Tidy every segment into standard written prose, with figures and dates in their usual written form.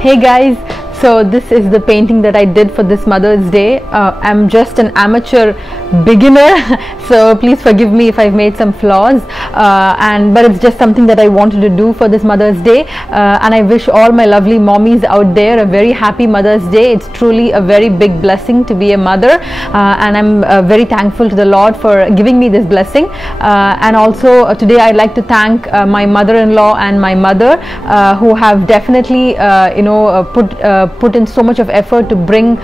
Hey guys, so this is the painting that I did for this Mother's Day. I'm just an amateur beginner, so please forgive me if I've made some flaws, but it's just something that I wanted to do for this Mother's Day, and I wish all my lovely mommies out there a very happy Mother's Day. It's truly a very big blessing to be a mother, and I'm very thankful to the Lord for giving me this blessing. And also today I'd like to thank my mother-in-law and my mother, who have definitely put in so much of effort to bring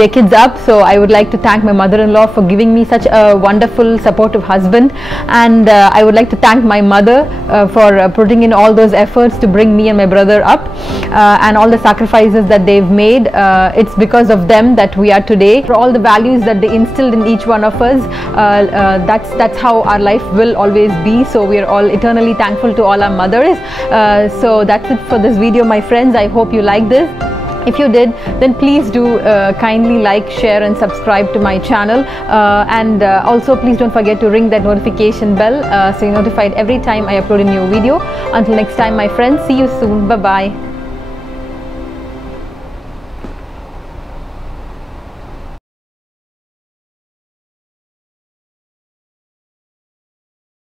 their kids up. So I would like to thank my mother-in-law for giving me such a wonderful, supportive husband, and I would like to thank my mother for putting in all those efforts to bring me and my brother up, and all the sacrifices that they've made. It's because of them that we are today. For all the values that they instilled in each one of us, that's how our life will always be. So we are all eternally thankful to all our mothers. So that's it for this video, my friends. I hope you like this. If you did, then please do kindly like, share and subscribe to my channel, and also please don't forget to ring that notification bell so you're notified every time I upload a new video. Until next time, my friends, see you soon. Bye bye.